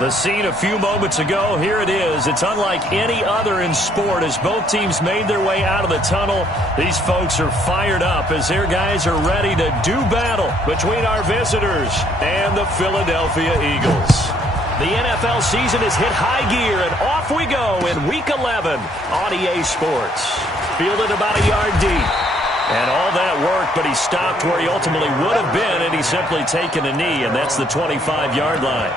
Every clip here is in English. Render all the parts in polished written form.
The scene a few moments ago, here it is. It's unlike any other in sport as both teams made their way out of the tunnel. These folks are fired up as their guys are ready to do battle between our visitors and the Philadelphia Eagles. The NFL season has hit high gear, and off we go in Week 11 on EA Sports. Fielded about a yard deep. And all that work, but he stopped where he ultimately would have been, and he's simply taken a knee, and that's the 25-yard line.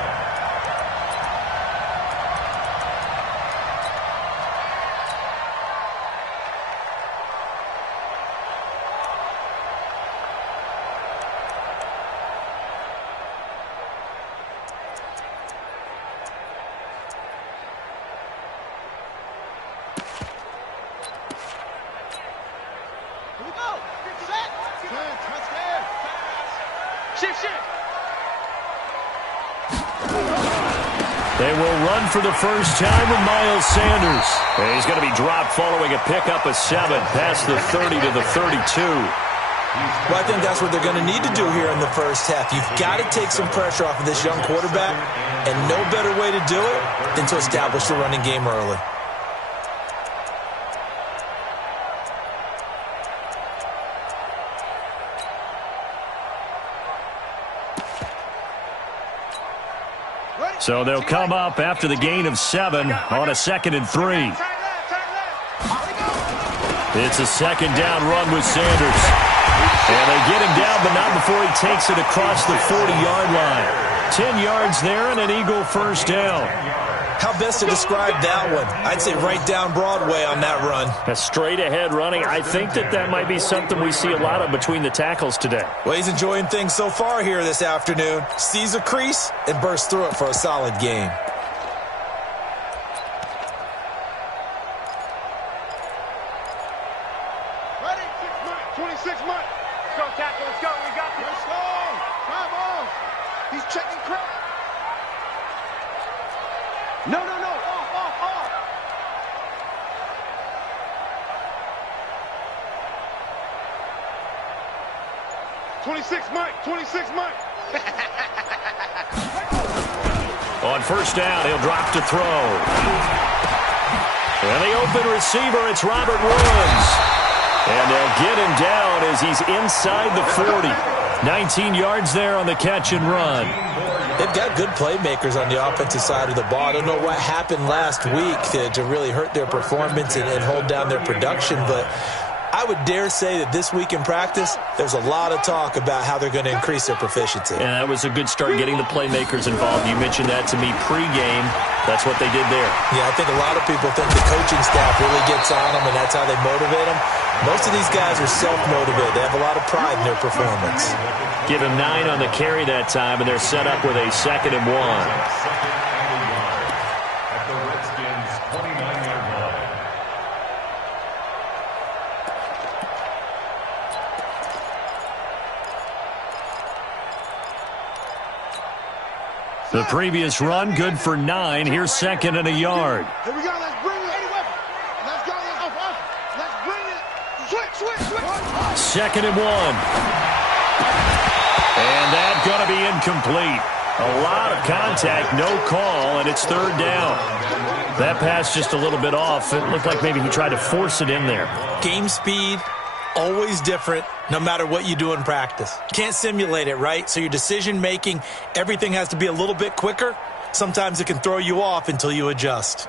They will run for the first time with Miles Sanders. And he's going to be dropped following a pickup of 7 past the 30 to the 32. Well, I think that's what they're going to need to do here in the first half. You've got to take some pressure off of this young quarterback, and no better way to do it than to establish the running game early. So they'll come up after the gain of 7 on a 2nd and 3. It's a second down run with Sanders. And they get him down, but not before he takes it across the 40-yard line. 10 yards there and an Eagle first down. How best to describe that one? I'd say right down Broadway on that run. A straight-ahead running. I think that might be something we see a lot of between the tackles today. Well, he's enjoying things so far here this afternoon. Sees a crease and bursts through it for a solid gain. Ready? 26 months. Let's go, tackle. Let's go. We got this. Let's go. Drive on. He's checking crap. No. Off. 26 months. On first down, he'll drop to throw. And the open receiver, it's Robert Woods. And they'll get him down as he's inside the 40. 19 yards there on the catch and run. They've got good playmakers on the offensive side of the ball. I don't know what happened last week to really hurt their performance and hold down their production, but I would dare say that this week in practice, there's a lot of talk about how they're going to increase their proficiency. And that was a good start getting the playmakers involved. You mentioned that to me pregame. That's what they did there. Yeah, I think a lot of people think the coaching staff really gets on them, and that's how they motivate them. Most of these guys are self-motivated. They have a lot of pride in their performance. Give him 9 on the carry that time, and they're set up with a 2nd and 1. The previous run, good for 9. Here's 2nd and a yard. Here we go. Let's bring it. Let's go. Let's bring it. Switch. 2nd and 1. And that's going to be incomplete. A lot of contact, no call, and it's 3rd down. That pass just a little bit off. It looked like maybe he tried to force it in there. Game speed, always different, no matter what you do in practice. Can't simulate it, right? So your decision-making, everything has to be a little bit quicker. Sometimes it can throw you off until you adjust.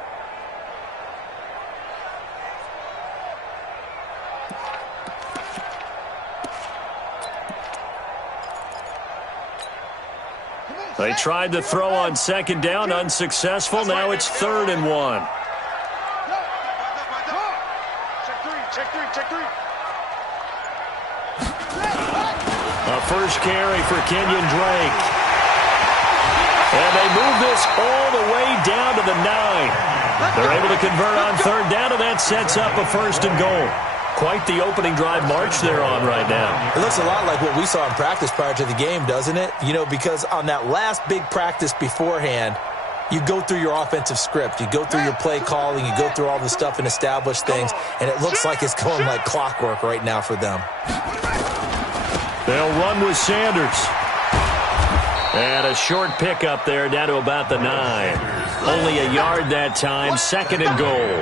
They tried to throw on 2nd down, unsuccessful. Now it's 3rd and 1. Check three. A first carry for Kenyon Drake. And they move this all the way down to the 9. They're able to convert on 3rd down, and that sets up a 1st and goal. Quite the opening drive march they're on right now. It looks a lot like what we saw in practice prior to the game, doesn't it? You know, because on that last big practice beforehand, you go through your offensive script. You go through your play calling. You go through all the stuff and establish things, and it looks like it's going like clockwork right now for them. They'll run with Sanders. And a short pickup there down to about the 9. Only a yard that time, 2nd and goal.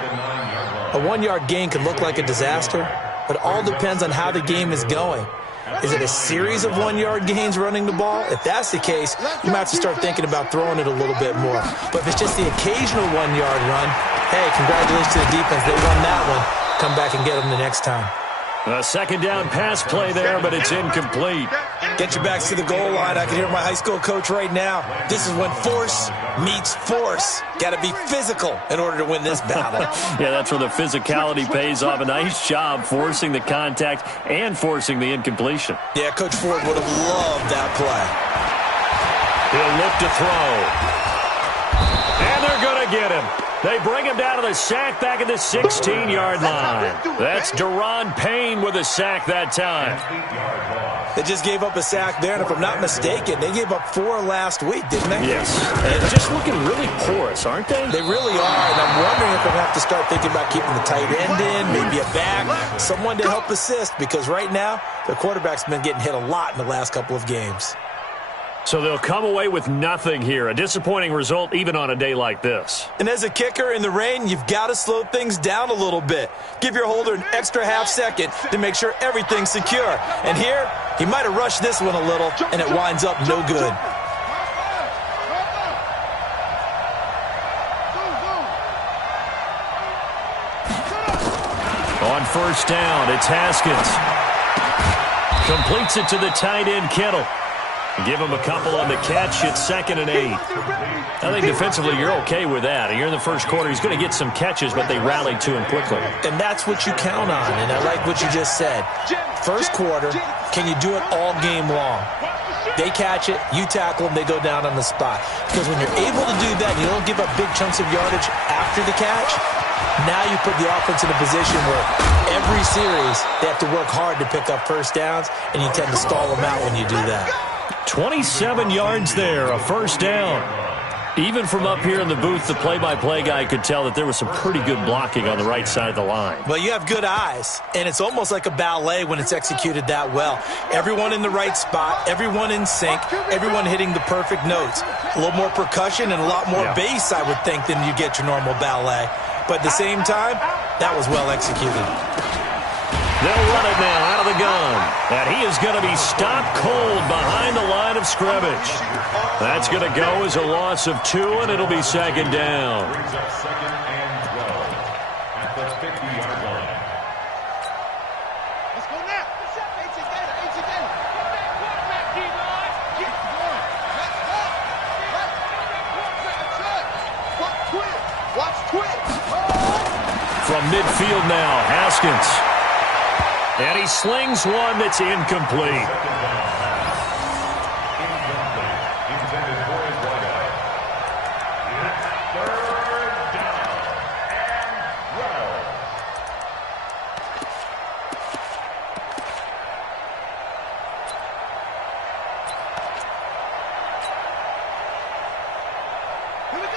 A 1-yard gain can look like a disaster, but it all depends on how the game is going. Is it a series of 1-yard gains running the ball? If that's the case, you might have to start thinking about throwing it a little bit more. But if it's just the occasional 1-yard run, hey, congratulations to the defense. They won that one. Come back and get them the next time. A 2nd down pass play there, but it's incomplete. Get your backs to the goal line. I can hear my high school coach right now. This is when force meets force. Got to be physical in order to win this battle. Yeah, that's where the physicality pays off. A nice job forcing the contact and forcing the incompletion. Yeah, Coach Ford would have loved that play. He'll look to throw. And they're going to get him. They bring him down to the sack back at the 16-yard line. That's Deron Payne with a sack that time. They just gave up a sack there, and if I'm not mistaken, they gave up 4 last week, didn't they? Yes. And just looking really porous, aren't they? They really are, and I'm wondering if I'm going to have to start thinking about keeping the tight end in, maybe a back, someone to help assist, because right now, their quarterback's been getting hit a lot in the last couple of games. So they'll come away with nothing here. A disappointing result even on a day like this. And as a kicker in the rain, you've got to slow things down a little bit. Give your holder an extra half second to make sure everything's secure. And here, he might have rushed this one a little, and it winds up no good. On 1st down, it's Haskins. Completes it to the tight end, Kittle. Give him a couple on the catch. It's 2nd and 8. I think defensively you're okay with that. You're in the first quarter. He's going to get some catches, but they rallied to him quickly. And that's what you count on, and I like what you just said. First quarter, can you do it all game long? They catch it, you tackle them, they go down on the spot. Because when you're able to do that and you don't give up big chunks of yardage after the catch, now you put the offense in a position where every series they have to work hard to pick up first downs, and you tend to stall them out when you do that. 27 yards there, a 1st down. Even from up here in the booth, the play-by-play guy could tell that there was some pretty good blocking on the right side of the line. Well, you have good eyes, and it's almost like a ballet when it's executed that well. Everyone in the right spot, everyone in sync, everyone hitting the perfect notes. A little more percussion and a lot more bass, I would think, than you get your normal ballet. But at the same time, that was well executed. They'll run it now out of the gun. And he is going to be stopped cold behind the line of scrimmage. That's going to go as a loss of 2, and it'll be 2nd down. Let's go now. Watch twitch. From midfield now, Haskins. And he slings one that's incomplete.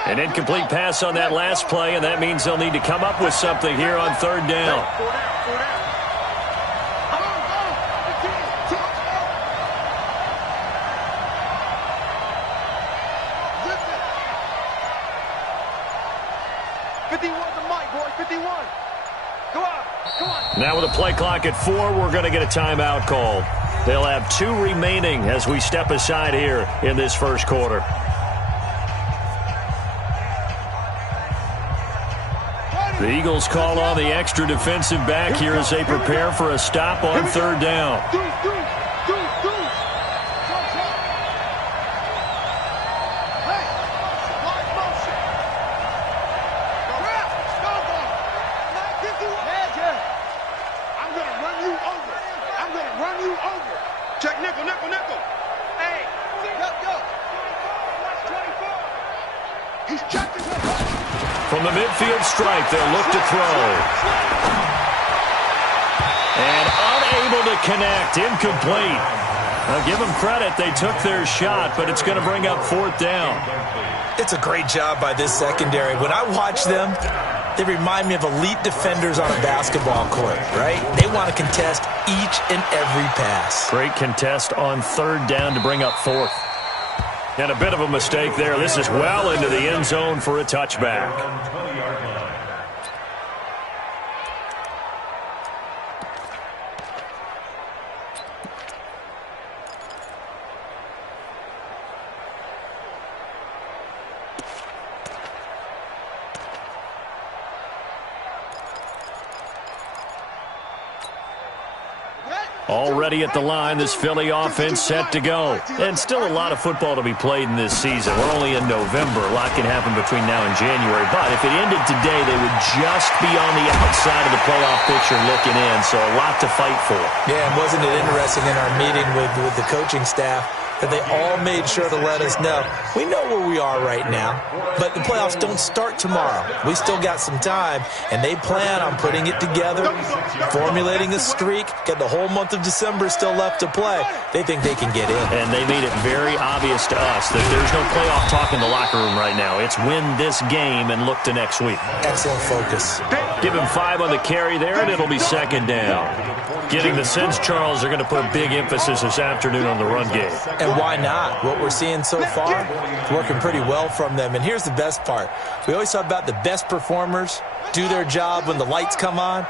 An incomplete pass on that last play, and that means they'll need to come up with something here on 3rd down. Now with a play clock at 4, we're going to get a timeout called. They'll have 2 remaining as we step aside here in this first quarter. The Eagles call on the extra defensive back here as they prepare for a stop on 3rd down. From the midfield stripe, they'll look to throw. And unable to connect, incomplete. Now give them credit, they took their shot, but it's going to bring up 4th down. It's a great job by this secondary. When I watch them, they remind me of elite defenders on a basketball court, right? They want to contest each and every pass. Great contest on 3rd down to bring up 4th. And a bit of a mistake there. This is well into the end zone for a touchback. Already at the line, this Philly offense set to go. And still a lot of football to be played in this season. We're only in November. A lot can happen between now and January. But if it ended today, they would just be on the outside of the playoff picture looking in. So a lot to fight for. Yeah, and wasn't it interesting in our meeting with the coaching staff that they all made sure to let us know, we know where we are right now, but the playoffs don't start tomorrow. We still got some time, and they plan on putting it together, formulating a streak, got the whole month of December still left to play. They think they can get in. And they made it very obvious to us that there's no playoff talk in the locker room right now. It's win this game and look to next week. Excellent focus. Give him 5 on the carry there, and it'll be second down. Getting the sense, Charles, they're going to put big emphasis this afternoon on the run game. And why not? What we're seeing so far, it's working pretty well from them. And here's the best part. We always talk about the best performers do their job when the lights come on.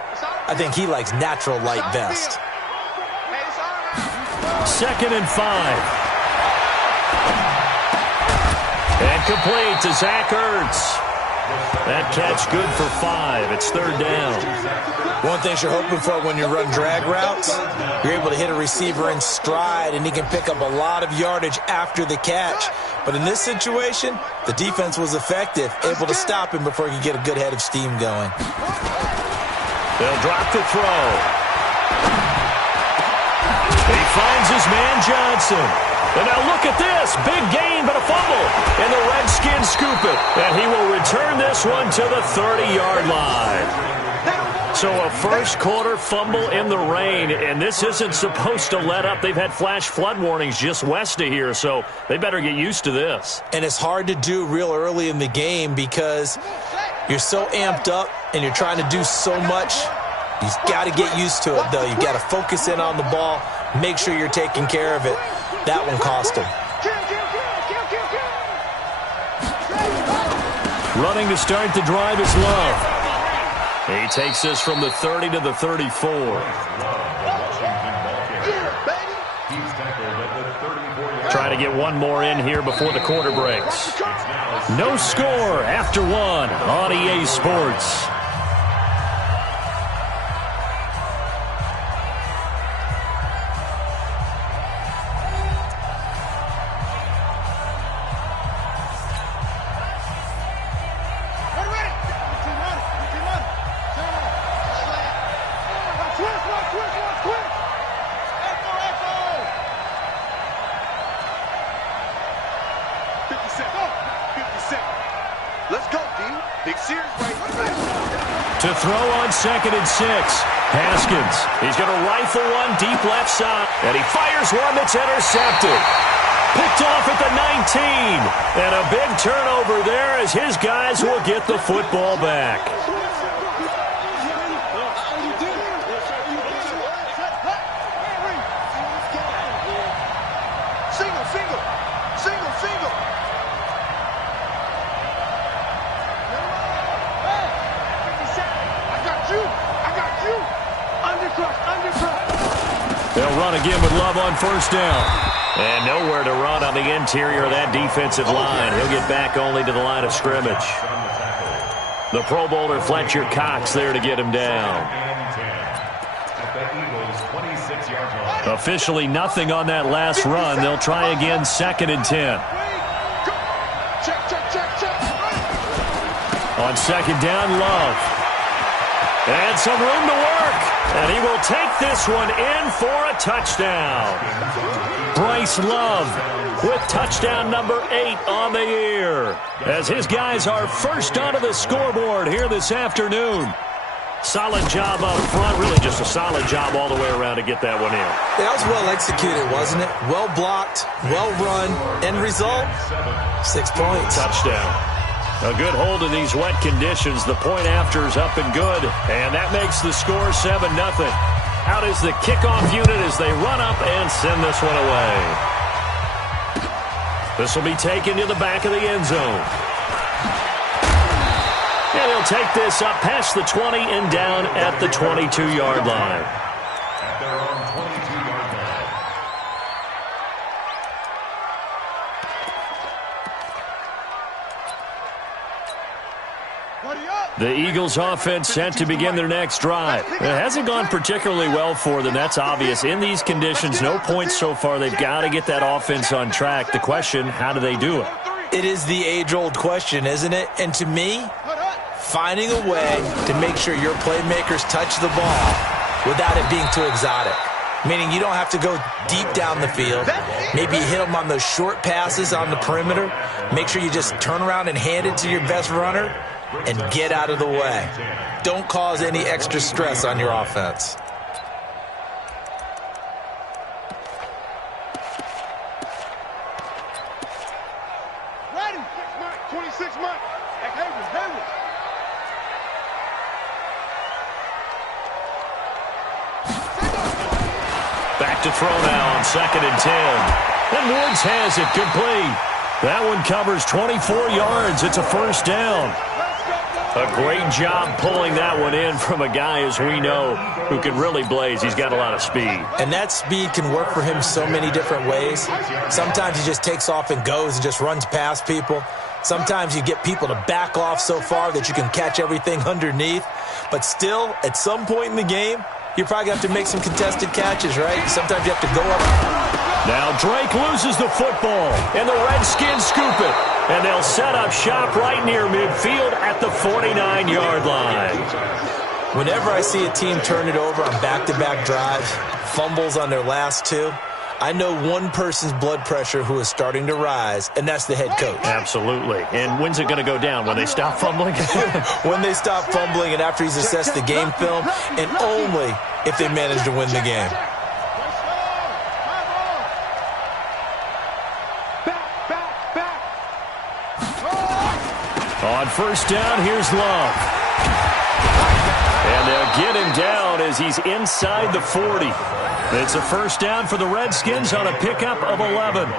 I think he likes natural light best. Second and 5. And complete to Zach Ertz. That catch good for 5. It's third down. One thing you're hoping for when you run drag routes, you're able to hit a receiver in stride, and he can pick up a lot of yardage after the catch. But in this situation, the defense was effective, able to stop him before he could get a good head of steam going. They'll drop the throw. He finds his man Johnson. And now look at this. Big gain, but a fumble. And the Redskins scoop it. And he will return this one to the 30-yard line. So a first-quarter fumble in the rain, and this isn't supposed to let up. They've had flash flood warnings just west of here, so they better get used to this. And it's hard to do real early in the game because you're so amped up and you're trying to do so much. You've got to get used to it, though. You've got to focus in on the ball, make sure you're taking care of it. That one cost him. Running to start the drive is Love. He takes this from the 30 to the 34. Trying to get one more in here before the quarter breaks. No score after 1 on EA Sports. To throw on 2nd and 6. Haskins. He's going to rifle one deep left side. And he fires one that's intercepted. Picked off at the 19. And a big turnover there as his guys will get the football back. They'll run again with Love on first down. And nowhere to run on the interior of that defensive line. He'll get back only to the line of scrimmage. The Pro Bowler Fletcher Cox there to get him down. Officially nothing on that last run. They'll try again 2nd and 10. On 2nd down, Love. And some room to work. And he will take this one in for a touchdown. Bryce Love with touchdown number 8 on the year. As his guys are first onto the scoreboard here this afternoon. Solid job up front. Really just a solid job all the way around to get that one in. That was well executed, wasn't it? Well blocked, well run. End result, 6 points. Touchdown. A good hold in these wet conditions. The point after is up and good. And that makes the score 7-0. Out is the kickoff unit as they run up and send this one away. This will be taken to the back of the end zone. And he'll take this up past the 20 and down at the 22-yard line. At their own 22-yard line. The Eagles offense set to begin their next drive. It hasn't gone particularly well for them. That's obvious. In these conditions, no points so far. They've got to get that offense on track. The question, how do they do it? It is the age-old question, isn't it? And to me, finding a way to make sure your playmakers touch the ball without it being too exotic. Meaning you don't have to go deep down the field. Maybe hit them on those short passes on the perimeter. Make sure you just turn around and hand it to your best runner and get out of the way. Don't cause any extra stress on your offense. Ready. 26 months. Back to throw now on 2nd and 10. And Woods has it complete. That one covers 24 yards. It's a first down. A great job pulling that one in from a guy, as we know, who can really blaze. He's got a lot of speed. And that speed can work for him so many different ways. Sometimes he just takes off and goes and just runs past people. Sometimes you get people to back off so far that you can catch everything underneath. But still, at some point in the game, you probably have to make some contested catches, right? Sometimes you have to go up. Now Drake loses the football, and the Redskins scoop it. And they'll set up shop right near midfield at the 49-yard line. Whenever I see a team turn it over on back-to-back drives, fumbles on their last two, I know one person's blood pressure who is starting to rise, and that's the head coach. Absolutely. And when's it going to go down? When they stop fumbling? When they stop fumbling and after he's assessed the game film, and only if they manage to win the game. On first down, here's Love. And they'll get him down as he's inside the 40. It's a first down for the Redskins on a pickup of 11.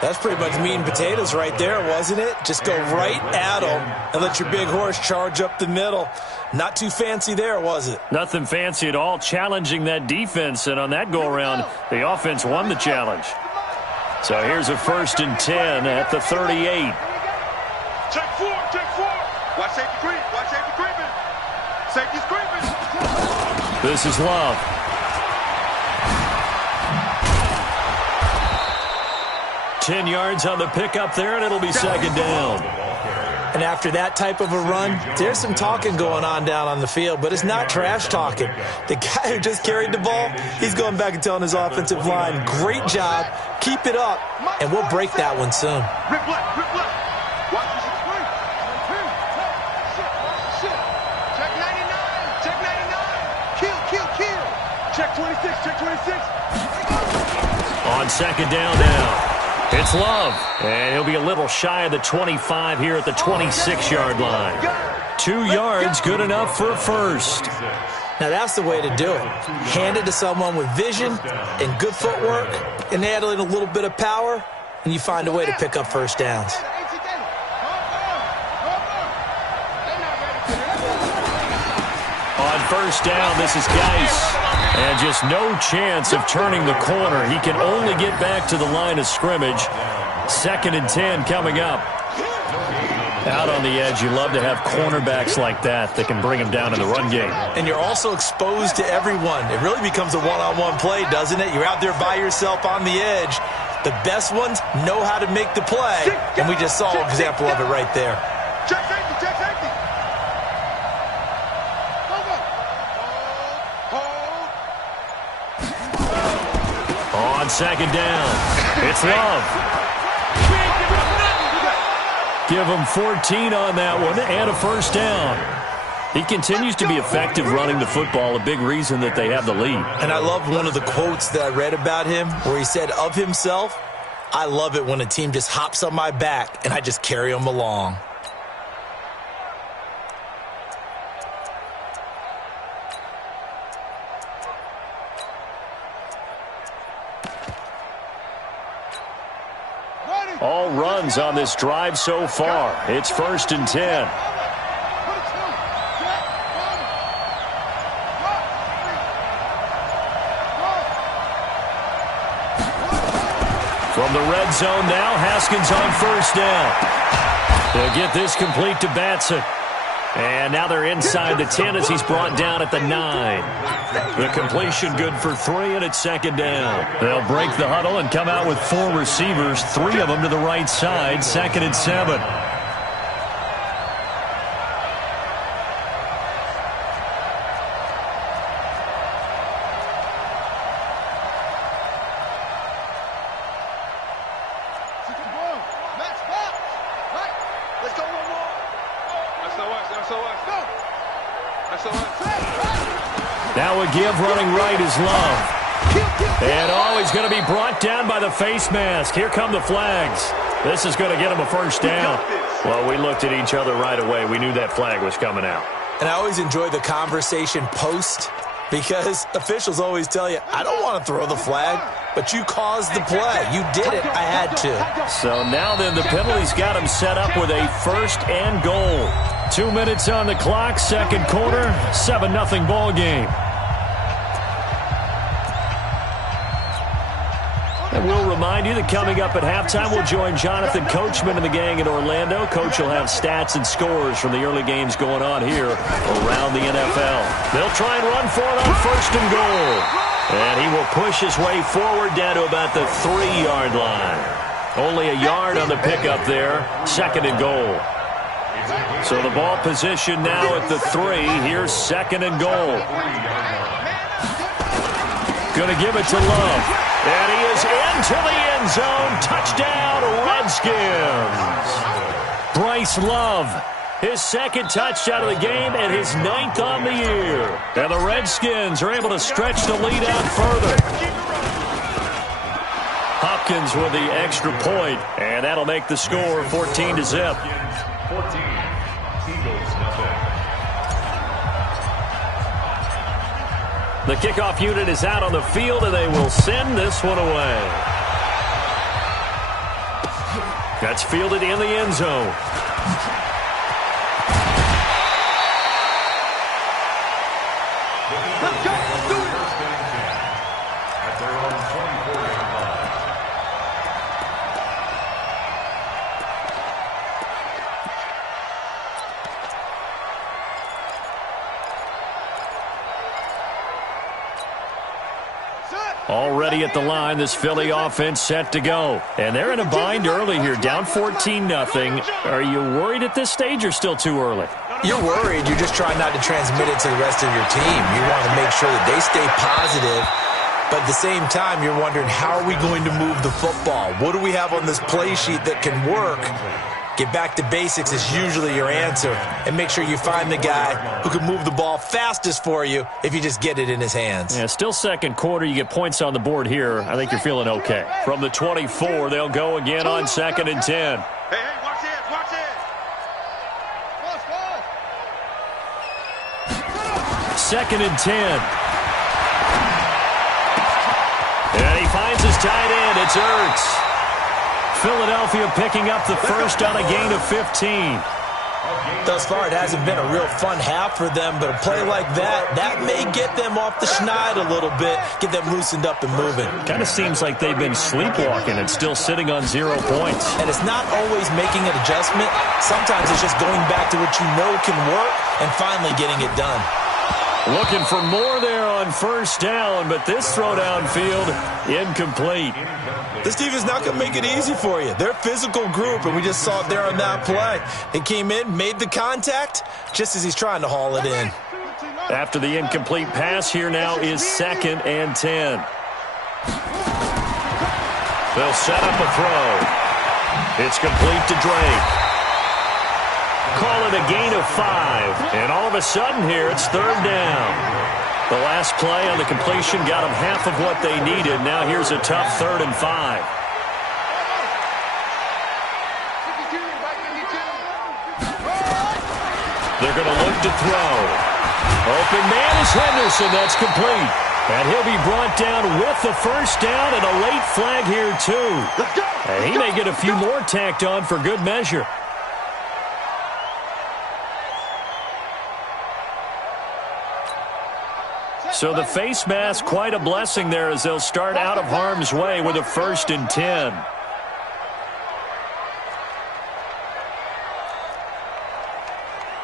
That's pretty much meat and potatoes right there, wasn't it? Just go right at him and let your big horse charge up the middle. Not too fancy there, was it? Nothing fancy at all, challenging that defense. And on that go-around, the offense won the challenge. So here's a 1st and 10 at the 38. Check 4, check 4. Watch safety creep, watch safety creeping. Safety's creeping. This is Love. Ten yards on the pickup there, and it'll be 2nd down. And after that type of a run, there's some talking going on down on the field, but it's not trash talking. The guy who just carried the ball, he's going back and telling his offensive line, great job, keep it up, and we'll break that one soon. Rip left, rip left. Watch this screen. Check 99, check 99. Kill. Check 26, check 26. On 2nd down now. It's Love, and he'll be a little shy of the 25 here at the 26-yard line. 2 yards, good enough for a first. Now that's the way to do it. Hand it to someone with vision and good footwork, and add in a little bit of power, and you find a way to pick up first downs. On first down, this is Geis. And just no chance of turning the corner. He can only get back to the line of scrimmage. 2nd and 10 coming up. Out on the edge, you love to have cornerbacks like that can bring him down in the run game. And you're also exposed to everyone. It really becomes a one-on-one play, doesn't it? You're out there by yourself on the edge. The best ones know how to make the play, and we just saw an example of it right there. Check safety, check safety. On 2nd down, it's Love. Give him 14 on that one and a first down. He continues to be effective running the football, a big reason that they have the lead. And I love one of the quotes that I read about him where he said of himself, I love it when a team just hops on my back and I just carry them along. Ready. All runs on this drive so far. It's 1st and 10. From the red zone now, Haskins on 1st down. They'll get this complete to Batson. And now they're inside the 10 as he's brought down at the 9. The completion good for 3, and it's 2nd down. They'll break the huddle and come out with 4 receivers, 3 of them to the right side, 2nd and 7. Now a give running right is Love. And he's going to be brought down by the face mask. Here come the flags. This is going to get him a 1st down. Well, we looked at each other right away. We knew that flag was coming out. And I always enjoy the conversation post because officials always tell you, I don't want to throw the flag, but you caused the play. You did it. I had to. So now then the penalty's got him set up with a 1st and goal. 2 minutes on the clock, 2nd quarter, 7-0 ball game. And we'll remind you that coming up at halftime, we'll join Jonathan Coachman and the gang in Orlando. Coach will have stats and scores from the early games going on here around the NFL. They'll try and run for it on 1st and goal. And he will push his way forward down to about the 3-yard line. Only a yard on the pickup there, 2nd and goal. So the ball position now at the 3. Here's 2nd and goal. Going to give it to Love. And he is into the end zone. Touchdown, Redskins. Bryce Love, his 2nd touchdown of the game and his 9th on the year. And the Redskins are able to stretch the lead out further. Hopkins with the extra point, and that'll make the score 14-0. 14, Eagles nothing. The kickoff unit is out on the field, and they will send this one away. That's fielded in the end zone. At their own 24-yard line. Already at the line, this Philly offense set to go. And they're in a bind early here, down 14-0. Are you worried at this stage or still too early? You're worried. You're just trying not to transmit it to the rest of your team. You want to make sure that they stay positive. But at the same time, you're wondering, how are we going to move the football? What do we have on this play sheet that can work? Get back to basics is usually your answer. And make sure you find the guy who can move the ball fastest for you if you just get it in his hands. Yeah, still 2nd quarter. You get points on the board here. I think you're feeling okay. From the 24, they'll go again on 2nd and 10. Hey, watch this, watch this. 2nd and 10. And he finds his tight end. It's Ertz. Philadelphia picking up the 1st on a gain of 15. Thus far, it hasn't been a real fun half for them, but a play like that may get them off the schneid a little bit, get them loosened up and moving. Kind of seems like they've been sleepwalking and still sitting on 0 points. And it's not always making an adjustment. Sometimes it's just going back to what you know can work and finally getting it done. Looking for more there on 1st down, but this throw downfield, incomplete. This defense not going to make it easy for you. They're a physical group, and we just saw it there on that play. They came in, made the contact, just as he's trying to haul it in. After the incomplete pass, here now is 2nd and 10. They'll set up a throw. It's complete to Drake. Call it a gain of 5. And all of a sudden here, it's 3rd down. The last play on the completion got them half of what they needed. Now here's a tough 3rd and 5. They're going to look to throw. Open man is Henderson. That's complete. And he'll be brought down with the first down and a late flag here, too. Let's go. And he may get a few more tacked on for good measure. So the face mask, quite a blessing there as they'll start out of harm's way with a 1st and 10.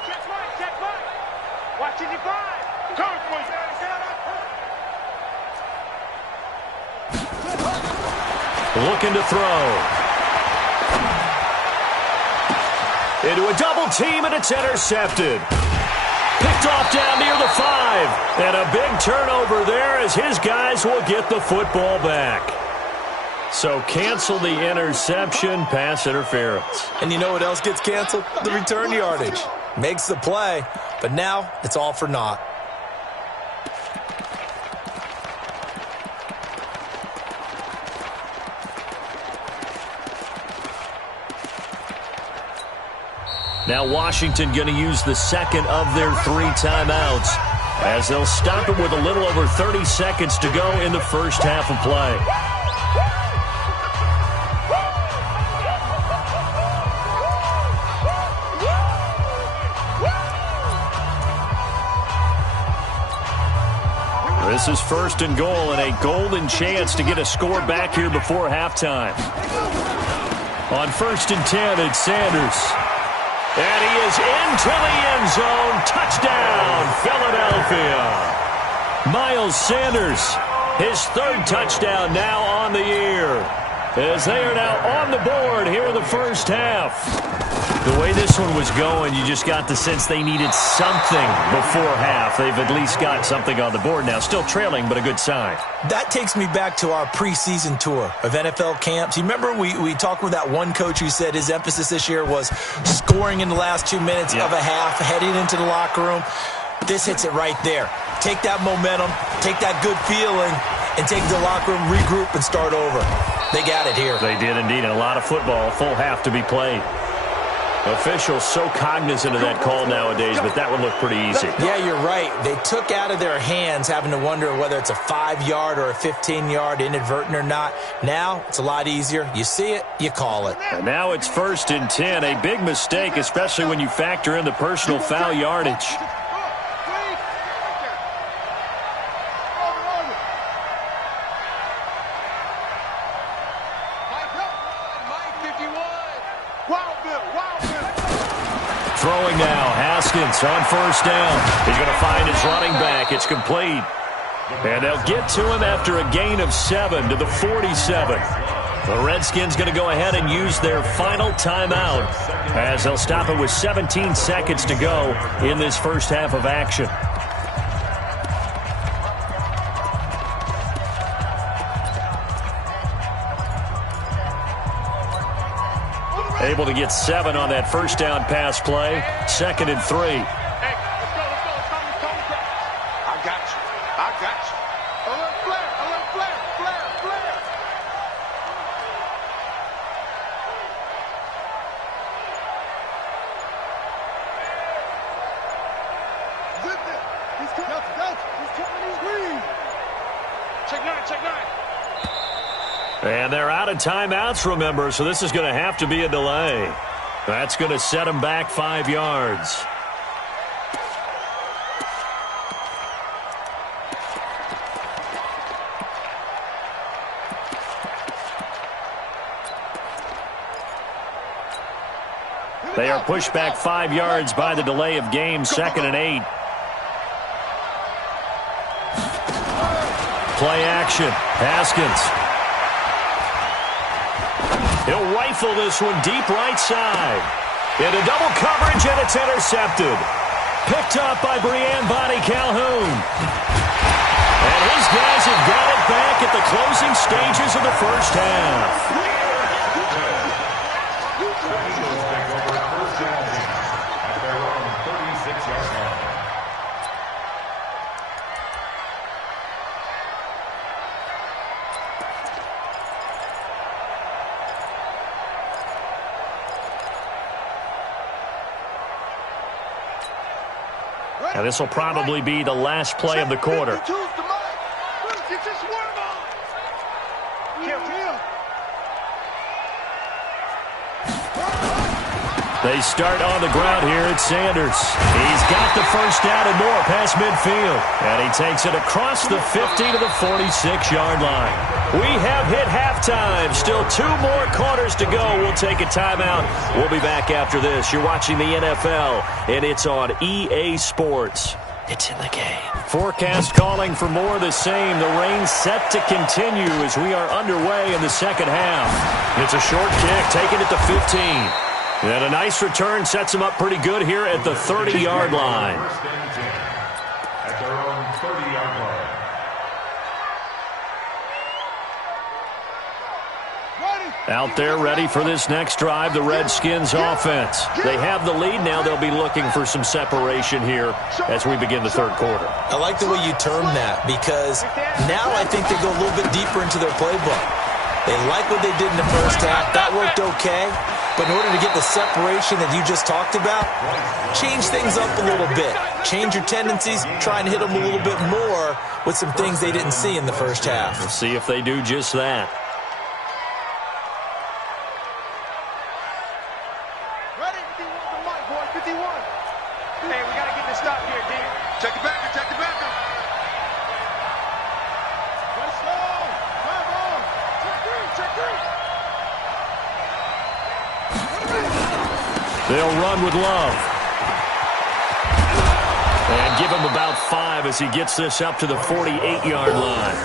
Check right. Watching your five. Come for you. Looking to throw. Into a double team, and it's intercepted. Picked off down near the 5. And a big turnover there as his guys will get the football back. So cancel the interception, pass interference. And you know what else gets canceled? The return yardage. Makes the play, but now it's all for naught. Now Washington going to use the second of their 3 timeouts as they'll stop it with a little over 30 seconds to go in the first half of play. This is 1st and goal and a golden chance to get a score back here before halftime. On 1st and 10, it's Sanders. And he is into the end zone. Touchdown, Philadelphia. Miles Sanders, his 3rd touchdown now on the year, as they are now on the board here in the first half. The way this one was going, you just got the sense they needed something before half. They've at least got something on the board now. Still trailing, but a good sign. That takes me back to our preseason tour of NFL camps. You remember we talked with that one coach who said his emphasis this year was scoring in the last 2 minutes of a half, heading into the locker room. This hits it right there. Take that momentum, take that good feeling, and take the locker room, regroup, and start over. They got it here. They did indeed, and a lot of football, full half to be played. Officials so cognizant of that call nowadays, but that would look pretty easy. Yeah, you're right. They took out of their hands having to wonder whether it's a 5-yard or a 15-yard, inadvertent or not. Now, it's a lot easier. You see it, you call it. And now it's 1st and 10. A big mistake, especially when you factor in the personal foul yardage. Throwing now, Haskins on 1st down. He's going to find his running back. It's complete. And they'll get to him after a gain of 7 to the 47. The Redskins going to go ahead and use their final timeout as they'll stop it with 17 seconds to go in this first half of action. Able to get 7 on that 1st down pass play. 2nd and 3. Hey, let's go. I got you. A little flare. Zip it. He's coming. He's green. Check 9. And they're out of timeouts, remember, so this is going to have to be a delay. That's going to set them back 5 yards. They are pushed back 5 yards by the delay of game, 2nd and 8. Play action. Haskins. He'll rifle this one deep right side. Into double coverage, and it's intercepted. Picked up by Breanne Bonnie Calhoun. And his guys have got it back at the closing stages of the first half. Now, this will probably be the last play of the quarter. You just swerve on. Kill. They start on the ground here at Sanders. He's got the first down and more past midfield. And he takes it across the 50 to the 46-yard line. We have hit halftime. Still 2 more quarters to go. We'll take a timeout. We'll be back after this. You're watching the NFL, and it's on EA Sports. It's in the game. Forecast calling for more of the same. The rain set to continue as we are underway in the second half. It's a short kick, taking it to 15. And a nice return sets him up pretty good here at the 30-yard line. At their own 30-yard line. Out there ready for this next drive, the Redskins offense. They have the lead now. They'll be looking for some separation here as we begin the third quarter. I like the way you term that because now I think they go a little bit deeper into their playbook. They like what they did in the first half. That worked okay. But in order to get the separation that you just talked about, change things up a little bit. Change your tendencies, try and hit them a little bit more with some things they didn't see in the first half. We'll see if they do just that. Ready? 51 for Mike, boy. 51. Hey, we got to get this stop here, D. Check it back. Let's go. Come on. Check 3. They'll run with Love. And give him about 5 as he gets this up to the 48-yard line.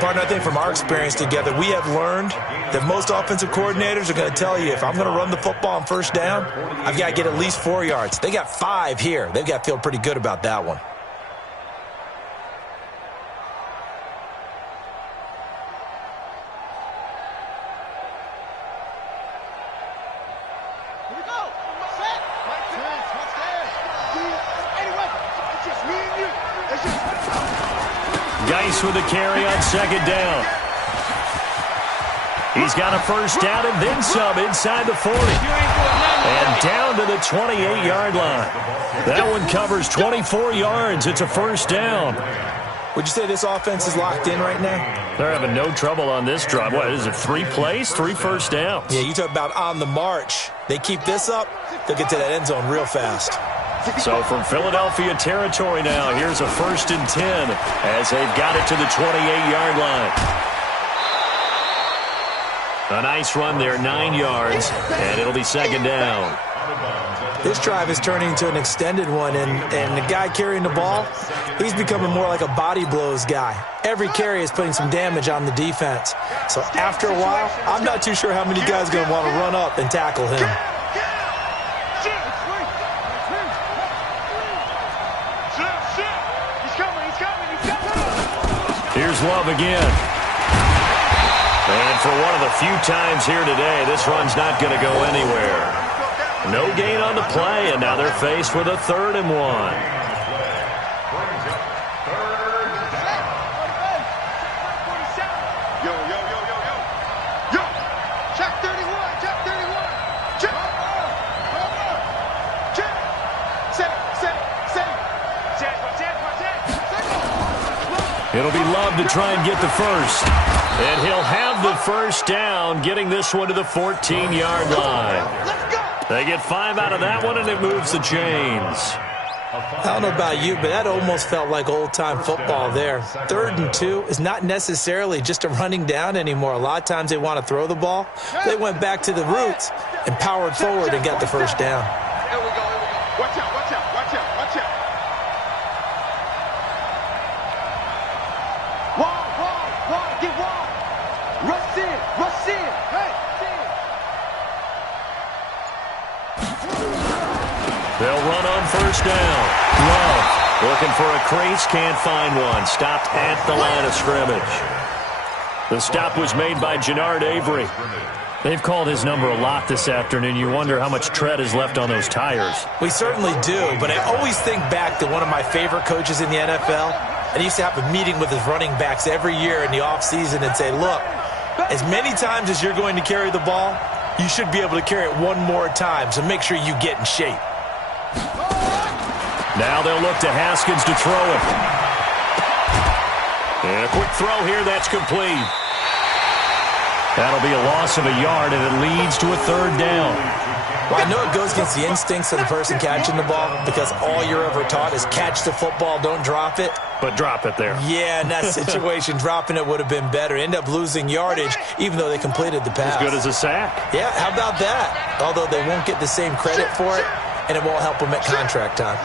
Partner, I think from our experience together, we have learned that most offensive coordinators are going to tell you, if I'm going to run the football on first down, I've got to get at least 4 yards. They got 5 here. They've got to feel pretty good about that one. Geis with a carry on second down. He's got a first down and then some inside the 40. And down to the 28-yard line. That one covers 24 yards. It's a first down. Would you say this offense is locked in right now? They're having no trouble on this drive. What is it, 3 plays, 3 first downs? Yeah, you talk about on the march. They keep this up, they'll get to that end zone real fast. So from Philadelphia territory now, here's a 1st and 10 as they've got it to the 28-yard line. A nice run there, 9 yards, and it'll be second down. This drive is turning into an extended one, and the guy carrying the ball, he's becoming more like a body blows guy. Every carry is putting some damage on the defense. So after a while, I'm not too sure how many guys are going to want to run up and tackle him. Here's Love again. And for one of the few times here today, this run's not going to go anywhere. No gain on the play, and now they're faced with a 3rd and 1. Yo. Check 31. Check. It'll be Love to try and get the first. And he'll have the first down, getting this one to the 14-yard line. They get 5 out of that one, and it moves the chains. I don't know about you, but that almost felt like old-time football there. 3rd and 2 is not necessarily just a running down anymore. A lot of times they want to throw the ball. They went back to the roots and powered forward and got the first down. Here we go. Watch out. Wall, get wall. Rush in. Hey. They'll run on first down. Love looking for a crease, can't find one. Stopped at the line of scrimmage. The stop was made by Jannard Avery. They've called his number a lot this afternoon. You wonder how much tread is left on those tires. We certainly do, but I always think back to one of my favorite coaches in the NFL. And he used to have a meeting with his running backs every year in the offseason and say, look, as many times as you're going to carry the ball, you should be able to carry it one more time, so make sure you get in shape. Now they'll look to Haskins to throw it. And a quick throw here, that's complete. That'll be a loss of a yard, and it leads to a third down. Well, I know it goes against the instincts of the person catching the ball because all you're ever taught is catch the football, don't drop it. But drop it there. Yeah, in that situation, dropping it would have been better. End up losing yardage, even though they completed the pass. As good as a sack. Yeah, how about that? Although they won't get the same credit for it, and it won't help them at contract time.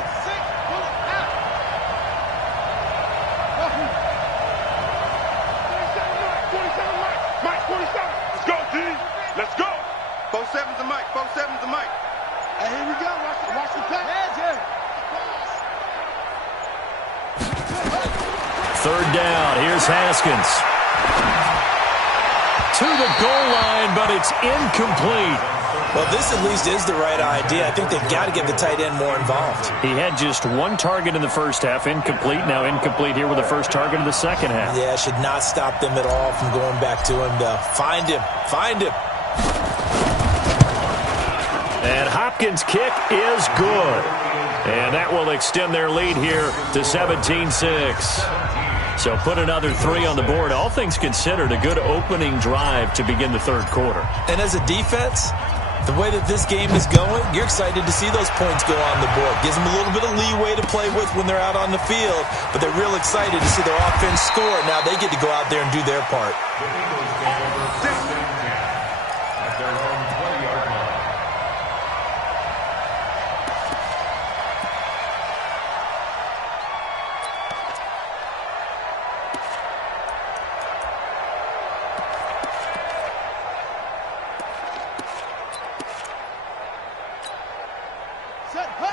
Let's go. 4-7's the mic. 4-7's the mic. Hey, here we go. Watch the pass. Third down. Here's Haskins. To the goal line, but it's incomplete. Well, this at least is the right idea. I think they've got to get the tight end more involved. He had just one target in the first half, incomplete. Now incomplete here with the first target of the second half. Yeah, it should not stop them at all from going back to him to find him. Find him. And Hopkins' kick is good. And that will extend their lead here to 17-6. So put another 3 on the board. All things considered, a good opening drive to begin the third quarter. And as a defense, the way that this game is going, you're excited to see those points go on the board. Gives them a little bit of leeway to play with when they're out on the field, but they're real excited to see their offense score. Now they get to go out there and do their part.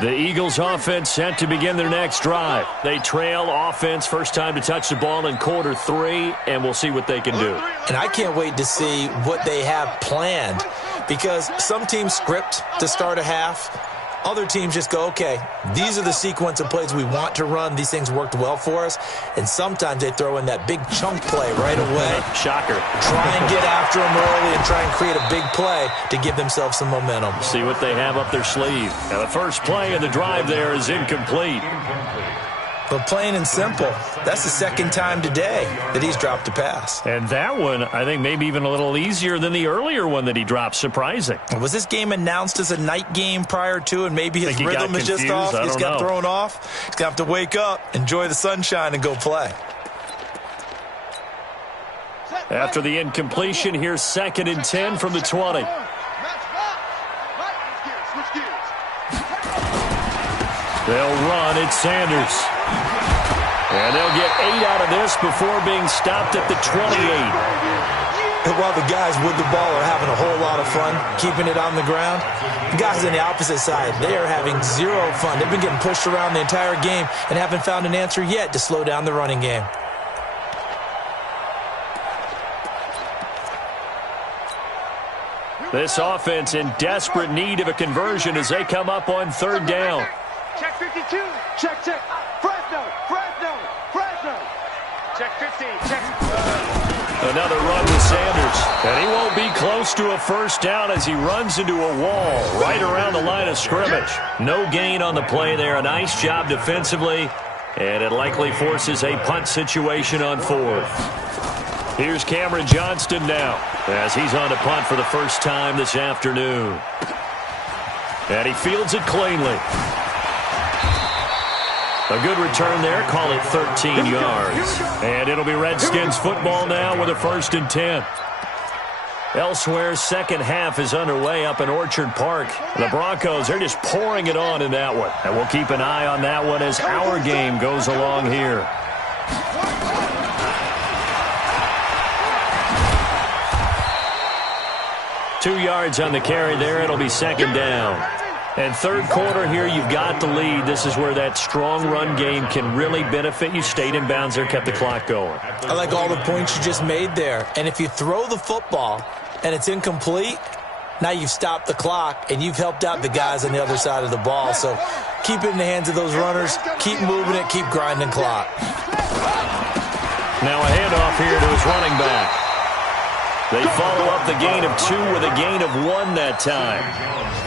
The Eagles offense set to begin their next drive. They trail offense, first time to touch the ball in quarter 3, and we'll see what they can do. And I can't wait to see what they have planned, because some teams script to start a half. Other teams just go, okay, these are the sequence of plays we want to run. These things worked well for us. And sometimes they throw in that big chunk play right away. Shocker. Try and get after them early and try and create a big play to give themselves some momentum. See what they have up their sleeve. Now the first play of the drive there is incomplete. But plain and simple, that's the second time today that he's dropped a pass. And that one, I think, maybe even a little easier than the earlier one that he dropped. Surprising. Was this game announced as a night game prior to, and maybe his rhythm is just off? He's got thrown off. He's going to have to wake up, enjoy the sunshine, and go play. After the incompletion, here's 2nd and 10 from the 20. They'll run. It's Sanders. And they'll get 8 out of this before being stopped at the 28. And while the guys with the ball are having a whole lot of fun keeping it on the ground, the guys on the opposite side, they are having zero fun. They've been getting pushed around the entire game and haven't found an answer yet to slow down the running game. This offense in desperate need of a conversion as they come up on 3rd down. Check 52. Check. Fresno. Check 50. Check. Another run with Sanders. And he won't be close to a first down as he runs into a wall right around the line of scrimmage. No gain on the play there. A nice job defensively. And it likely forces a punt situation on 4th. Here's Cameron Johnston now as he's on to punt for the first time this afternoon. And he fields it cleanly. A good return there. Call it 13 yards. And it'll be Redskins football now with a 1st and 10. Elsewhere, second half is underway up in Orchard Park. The Broncos, they're just pouring it on in that one. And we'll keep an eye on that one as our game goes along here. Two yards on the carry there. It'll be 2nd down. And third quarter here, you've got the lead. This is where that strong run game can really benefit you. Stayed in bounds there, kept the clock going. I like all the points you just made there. And if you throw the football and it's incomplete, now you've stopped the clock and you've helped out the guys on the other side of the ball. So keep it in the hands of those runners. Keep moving it. Keep grinding clock. Now a handoff here to his running back. They follow up the gain of 2 with a gain of 1 that time.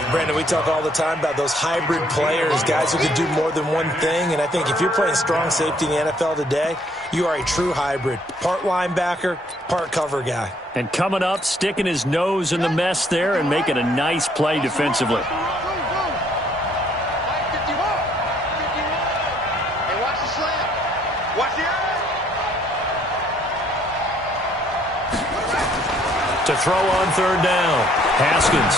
Brandon, we talk all the time about those hybrid players, guys who can do more than one thing. And I think if you're playing strong safety in the NFL today, you are a true hybrid. Part linebacker, part cover guy. And coming up, sticking his nose in the mess there and making a nice play defensively. To throw on third down, Haskins.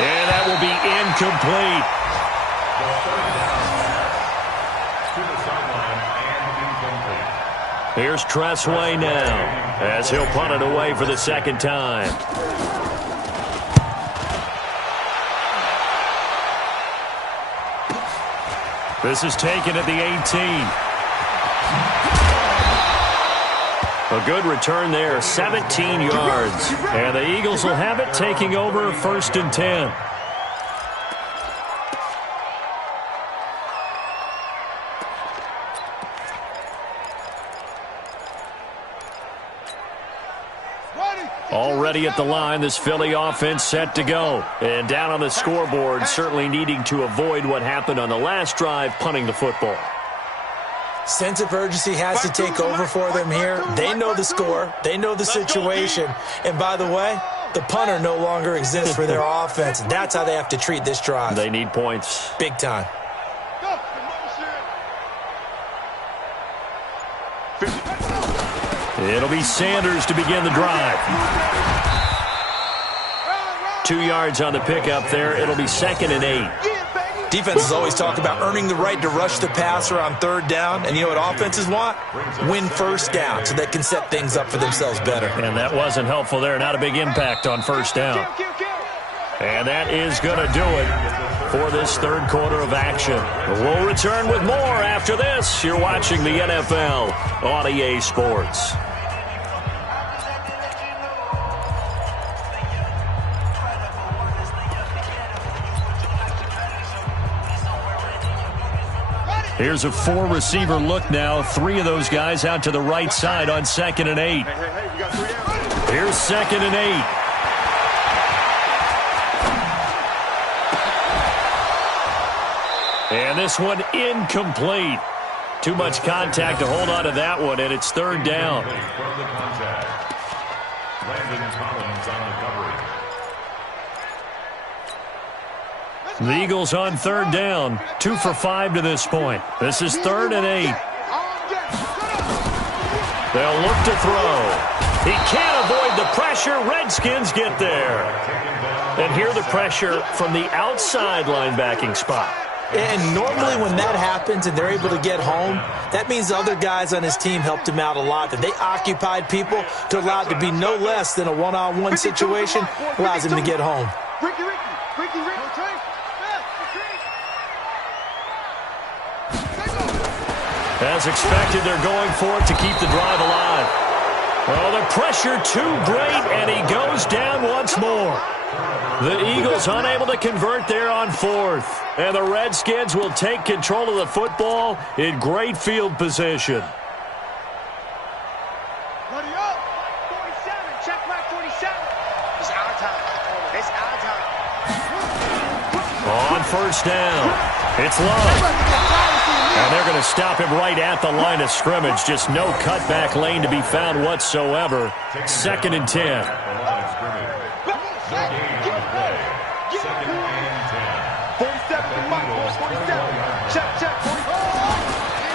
And that will be incomplete. Here's Tressway now as he'll punt it away for the second time. This is taken at the 18. A good return there, 17 yards. And the Eagles will have it, taking over 1st and 10. Already at the line, this Philly offense set to go. And down on the scoreboard, certainly needing to avoid what happened on the last drive, punting the football. Sense of urgency has to take over for them here. They know the score. They know the situation. And by the way, the punter no longer exists for their offense. That's how they have to treat this drive. They need points. Big time. It'll be Sanders to begin the drive. 2 yards on the pickup there. It'll be 2nd and 8. Defenses always talk about earning the right to rush the passer on third down. And you know what offenses want? Win first down so they can set things up for themselves better. And that wasn't helpful there. Not a big impact on first down. And that is going to do it for this third quarter of action. We'll return with more after this. You're watching the NFL on EA Sports. Here's a 4-receiver look now. 3 of those guys out to the right side on 2nd and 8. Here's 2nd and 8. And this one incomplete. Too much contact to hold on to that one, and it's third down. The Eagles on third down. 2 for 5 to this point. This is 3rd and 8. They'll look to throw. He can't avoid the pressure. Redskins get there. And here the pressure from the outside linebacking spot. And normally when that happens and they're able to get home, that means the other guys on his team helped him out a lot. That they occupied people to allow it to be no less than a one-on-one situation, allows him to get home. As expected, they're going for it to keep the drive alive. Oh, the pressure too great, and he goes down once more. The Eagles unable to convert there on 4th. And the Redskins will take control of the football in great field position. Buddy up. 47. Check back 47. It's our time. It's our time. On first down, it's Love. And they're going to stop him right at the line of scrimmage. Just no cutback lane to be found whatsoever. 2nd and 10.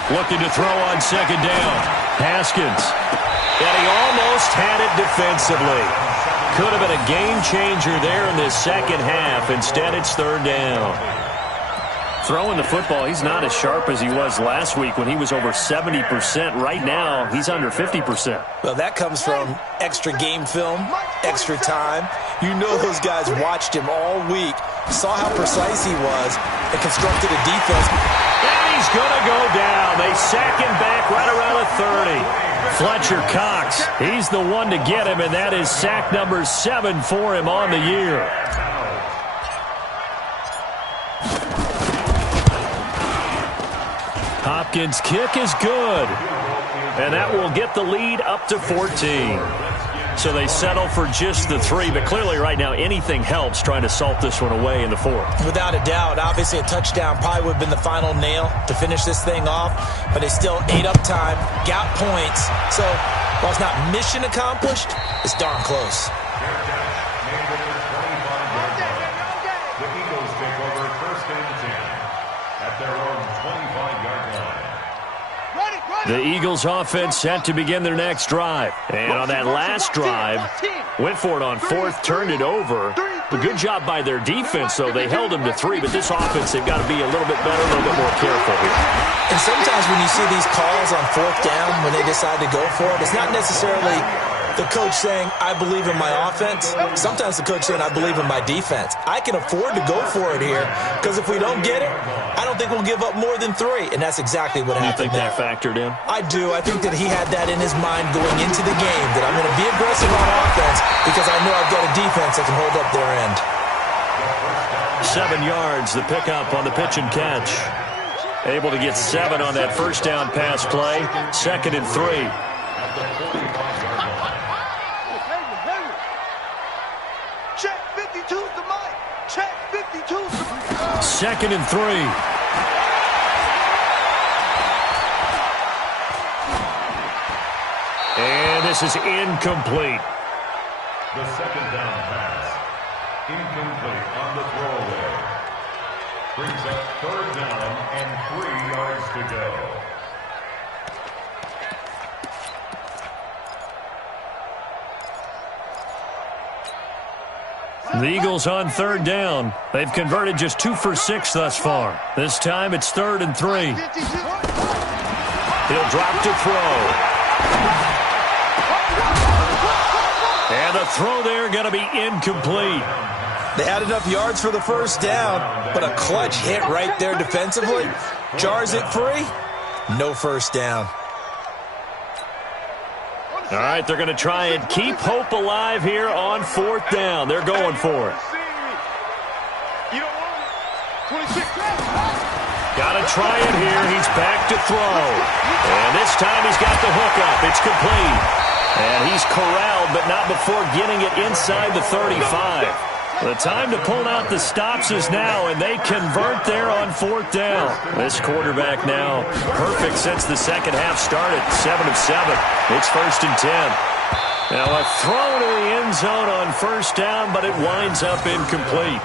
Looking to throw on 2nd down. Haskins. And he almost had it defensively. Could have been a game changer there in this second half. Instead, it's 3rd down. Throwing the football, he's not as sharp as he was last week when he was over 70%. Right now, he's under 50%. Well, that comes from extra game film, extra time. You know those guys watched him all week, saw how precise he was, and constructed a defense. And he's going to go down. They sack him back right around the 30. Fletcher Cox, he's the one to get him, and that is sack number 7 for him on the year. Hopkins' kick is good. And that will get the lead up to 14. So they settle for just the 3, but clearly right now anything helps trying to salt this one away in the 4th. Without a doubt, obviously a touchdown probably would have been the final nail to finish this thing off, but they still ate up time, got points. So while it's not mission accomplished, it's darn close. The Eagles take over 1st and 10 at their own 25-yard line. The Eagles offense set to begin their next drive. And on that last drive, went for it on 4th, turned it over. A good job by their defense, though. They held them to 3, but this offense, they've got to be a little bit better, a little bit more careful here. And sometimes when you see these calls on 4th down, when they decide to go for it, it's not necessarily the coach saying, I believe in my offense. Sometimes the coach saying, I believe in my defense. I can afford to go for it here because if we don't get it, I don't think we'll give up more than 3. And that's exactly what happened there. You think that factored in? I do. I think that he had that in his mind going into the game, that I'm going to be aggressive on offense because I know I've got a defense that can hold up their end. 7 yards, the pickup on the pitch and catch. Able to get 7 on that 1st down pass play. 2nd and 3. Check 52's the mic. Check 52's the mic. 2nd and 3. And this is incomplete. The 2nd down pass. Incomplete on the throwaway. Brings up 3rd down and 3 yards to go. The Eagles on 3rd down. They've converted just 2 for 6 thus far. This time it's 3rd and 3. He'll drop to throw. And the throw there going to be incomplete. They had enough yards for the 1st down, but a clutch hit right there defensively. Jars it free. No 1st down. All right, they're going to try and keep hope alive here on 4th down. They're going for it. You don't want it. 26. Got to try it here. He's back to throw. And this time he's got the hook up. It's complete. And he's corralled, but not before getting it inside the 35. The time to pull out the stops is now, and they convert there on 4th down. This quarterback now perfect since the second half started. 7 of 7. It's 1st and 10. Now a throw to the end zone on 1st down, but it winds up incomplete.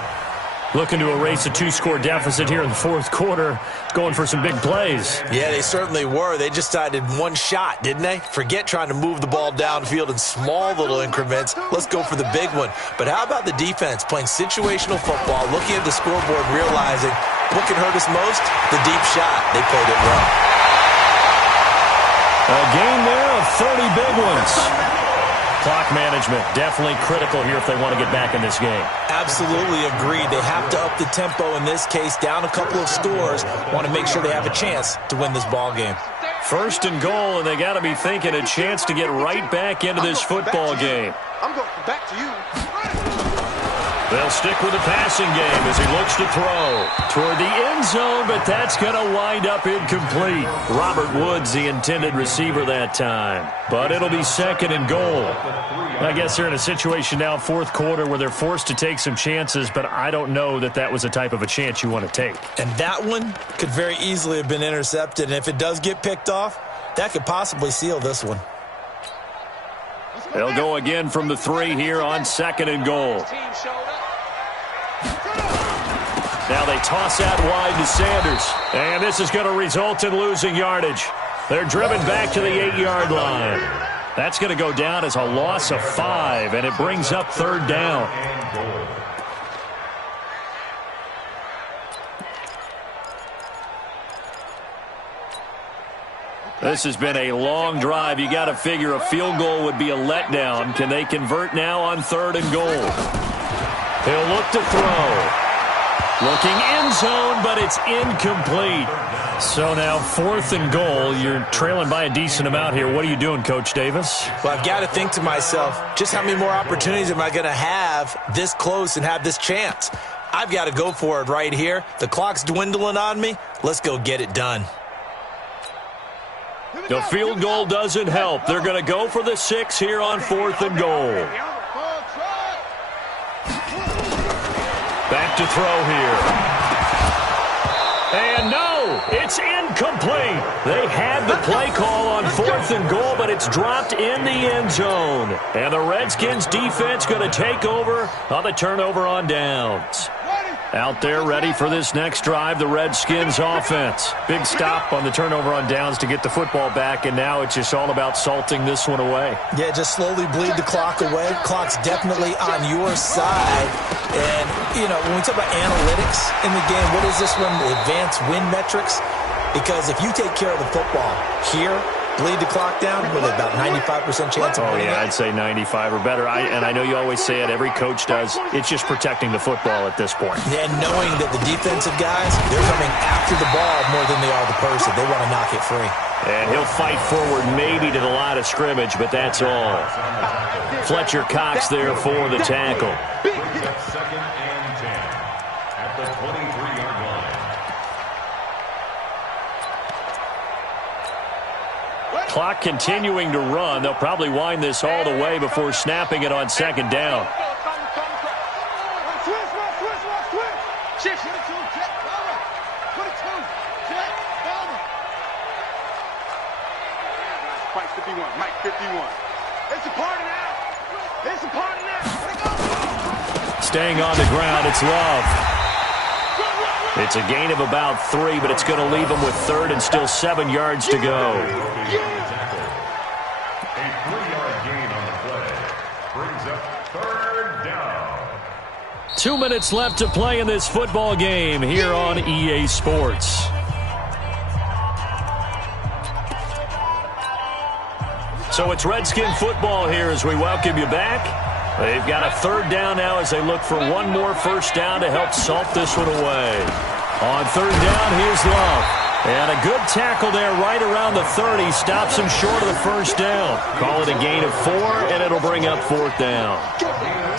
Looking to erase a 2-score deficit here in the 4th quarter, going for some big plays. Yeah, they certainly were. They just decided one shot, didn't they? Forget trying to move the ball downfield in small little increments. Let's go for the big one. But how about the defense playing situational football, looking at the scoreboard, realizing what can hurt us most? The deep shot. They played it well. A game there of 30 big ones. Clock management, definitely critical here if they want to get back in this game. Absolutely agreed. They have to up the tempo in this case, down a couple of scores, want to make sure they have a chance to win this ball game. 1st and goal, and they got to be thinking a chance to get right back into this football game. I'm going back to you. They'll stick with the passing game as he looks to throw toward the end zone, but that's going to wind up incomplete. Robert Woods, the intended receiver that time. But it'll be 2nd and goal. I guess they're in a situation now, 4th quarter, where they're forced to take some chances, but I don't know that that was the type of a chance you want to take. And that one could very easily have been intercepted, and if it does get picked off, that could possibly seal this one. They'll go again from the 3 here on 2nd and goal. Now they toss out wide to Sanders. And this is going to result in losing yardage. They're driven back to the 8-yard line. That's going to go down as a loss of 5, and it brings up 3rd down. This has been a long drive. You got to figure a field goal would be a letdown. Can they convert now on 3rd and goal? He'll look to throw. Looking end zone, but it's incomplete. So now 4th and goal. You're trailing by a decent amount here. What are you doing, Coach Davis? Well, I've got to think to myself, just how many more opportunities am I going to have this close and have this chance? I've got to go for it right here. The clock's dwindling on me. Let's go get it done. The field goal doesn't help. They're going to go for the 6 here on 4th and goal. Back to throw here. And no, it's incomplete. They had the play call on 4th and goal, but it's dropped in the end zone. And the Redskins defense going to take over on the turnover on downs. Out there ready for this next drive, the Redskins offense. Big stop on the turnover on downs to get the football back, and now it's just all about salting this one away. Yeah, just slowly bleed the clock away. Clock's definitely on your side. And, you know, when we talk about analytics in the game, what is this one? The advanced win metrics? Because if you take care of the football here, bleed the clock down with about 95% chance of winning. Oh, yeah, I'd say 95 or better. And I know you always say it, every coach does. It's just protecting the football at this point. Yeah, knowing that the defensive guys, they're coming after the ball more than they are the person. They want to knock it free. And he'll fight forward maybe to the line of scrimmage, but that's all. Fletcher Cox there for the tackle. Second and 10 at the 23-yard line. Clock continuing to run. They'll probably wind this all the way before snapping it on 2nd down. Mike 51. Mike 51. It's a party now. It's a party now. Staying on the ground, it's Love. It's a gain of about 3, but it's going to leave them with 3rd and still 7 yards to go. A 3-yard gain on the play brings up 3rd down. 2 minutes left to play in this football game here on EA Sports. So it's Redskin football here as we welcome you back. They've got a 3rd down now as they look for one more first down to help salt this one away. On 3rd down, here's Love. And a good tackle there right around the 30. Stops him short of the first down. Call it a gain of 4, and it'll bring up 4th down.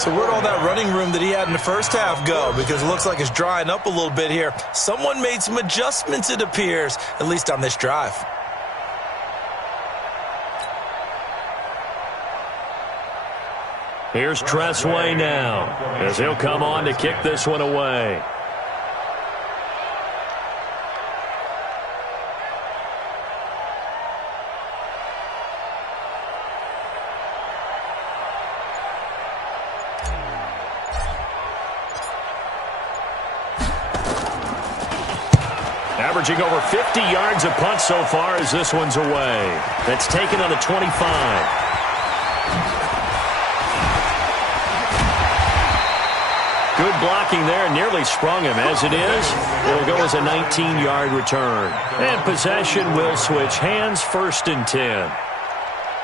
So where'd all that running room that he had in the first half go? Because it looks like it's drying up a little bit here. Someone made some adjustments, it appears, at least on this drive. Here's Tressway now as he'll come on to kick this one away. Averaging over 50 yards a punt so far as this one's away. That's taken on the 25. Good blocking there, nearly sprung him. As it is, it'll go as a 19-yard return. And possession will switch hands, 1st and 10.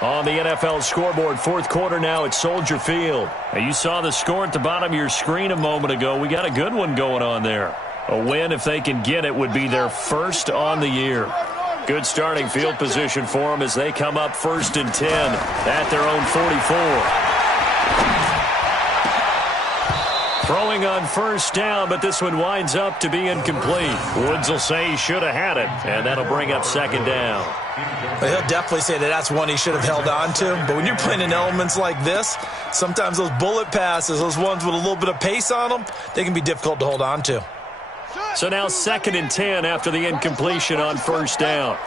On the NFL scoreboard, 4th quarter now at Soldier Field. Now, you saw the score at the bottom of your screen a moment ago. We got a good one going on there. A win, if they can get it, would be their 1st on the year. Good starting field position for them as they come up 1st and 10 at their own 44. Throwing on 1st down, but this one winds up to be incomplete. Woods will say he should have had it, and that'll bring up 2nd down. He'll definitely say that that's one he should have held on to. But when you're playing in elements like this, sometimes those bullet passes, those ones with a little bit of pace on them, they can be difficult to hold on to. So now 2nd and 10 after the incompletion on 1st down.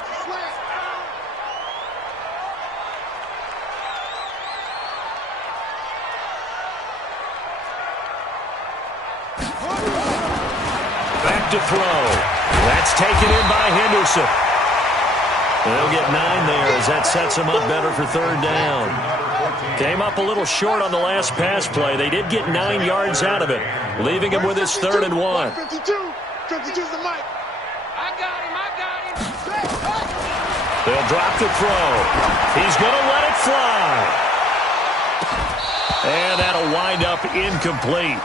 To throw. That's taken in by Henderson. They'll get 9 there as that sets them up better for 3rd down. Came up a little short on the last pass play. They did get 9 yards out of it, leaving him with his 3rd and 1. 52's the mic. I got him. They'll drop the throw. He's going to let it fly. And that'll wind up incomplete.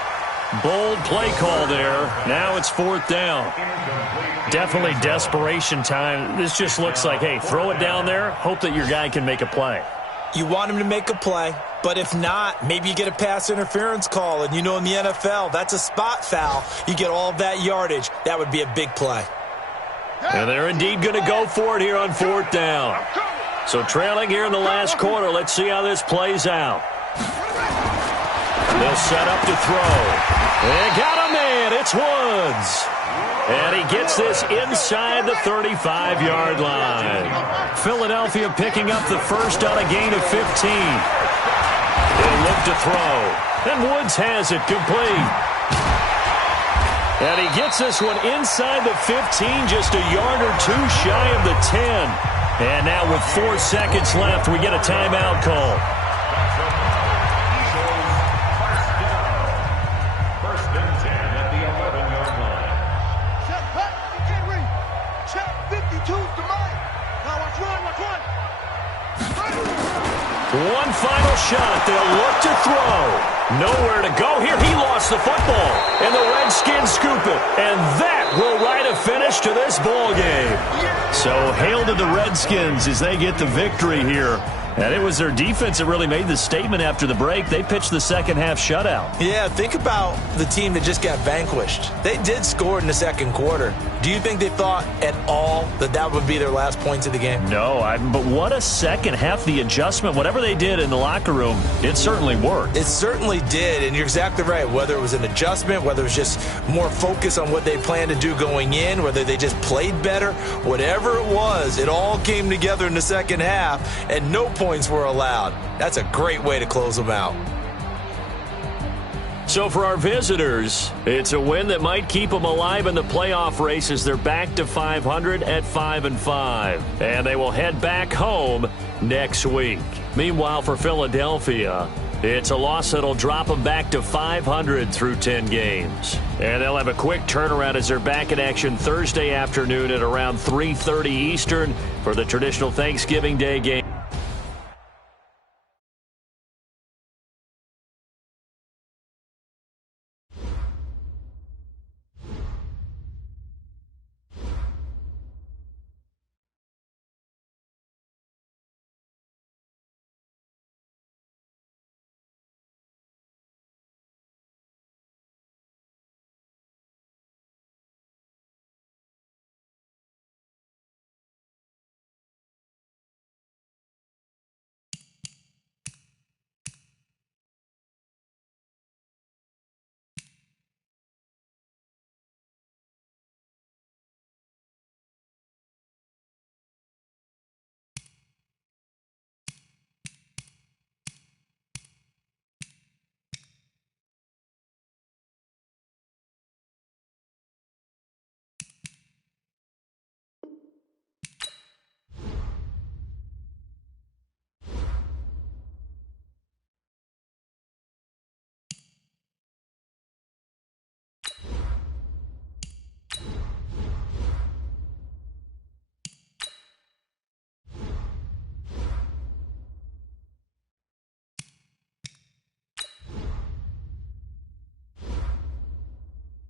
Bold play call there. Now it's 4th down. Definitely desperation time. This just looks like, hey, throw it down there, hope that your guy can make a play. You want him to make a play, but if not, maybe you get a pass interference call, and you know in the NFL, that's a spot foul. You get all of that yardage. That would be a big play. And they're indeed going to go for it here on 4th down. So trailing here in the last quarter. Let's see how this plays out. They'll set up to throw. They got a man. It's Woods. And he gets this inside the 35-yard line. Philadelphia picking up the first on a gain of 15. He'll look to throw. And Woods has it complete. And he gets this one inside the 15, just a yard or two shy of the 10. And now with 4 seconds left, we get a timeout call. First and 10 at the 11-yard line. Check, Pat, get ready. Check, 52's the mic. Now watch one. One final shot. They'll look to throw. Nowhere to go here. He lost the football. And the Redskins scoop it. And that will write a finish to this ball game. So hail to the Redskins as they get the victory here. And it was their defense that really made the statement after the break. They pitched the second half shutout. Yeah, think about the team that just got vanquished. They did score in the second quarter. Do you think they thought at all that that would be their last points of the game? No, but what a second half. The adjustment, whatever they did in the locker room, it certainly worked. It certainly did, and you're exactly right. Whether it was an adjustment, whether it was just more focus on what they planned to do going in, whether they just played better, whatever it was, it all came together in the second half, and no points were allowed. That's a great way to close them out. So for our visitors, it's a win that might keep them alive in the playoff race as they're back to 500 at 5-5. And they will head back home next week. Meanwhile, for Philadelphia, it's a loss that'll drop them back to 500 through 10 games. And they'll have a quick turnaround as they're back in action Thursday afternoon at around 3:30 Eastern for the traditional Thanksgiving Day game.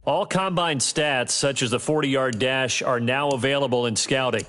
All combine stats, such as the 40-yard dash, are now available in scouting.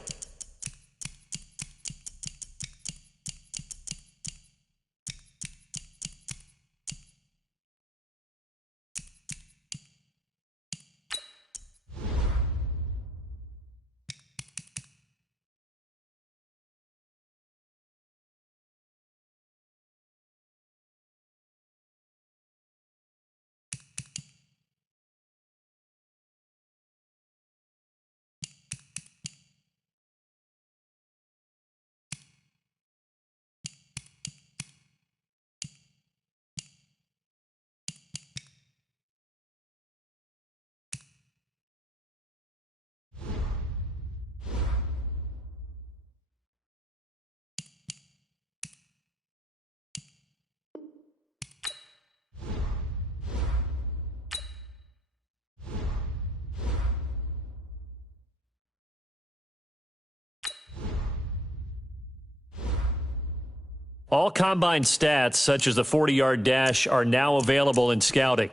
All combine stats, such as the 40-yard dash, are now available in scouting.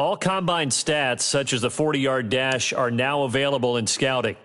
All combine stats, such as the 40-yard dash, are now available in scouting.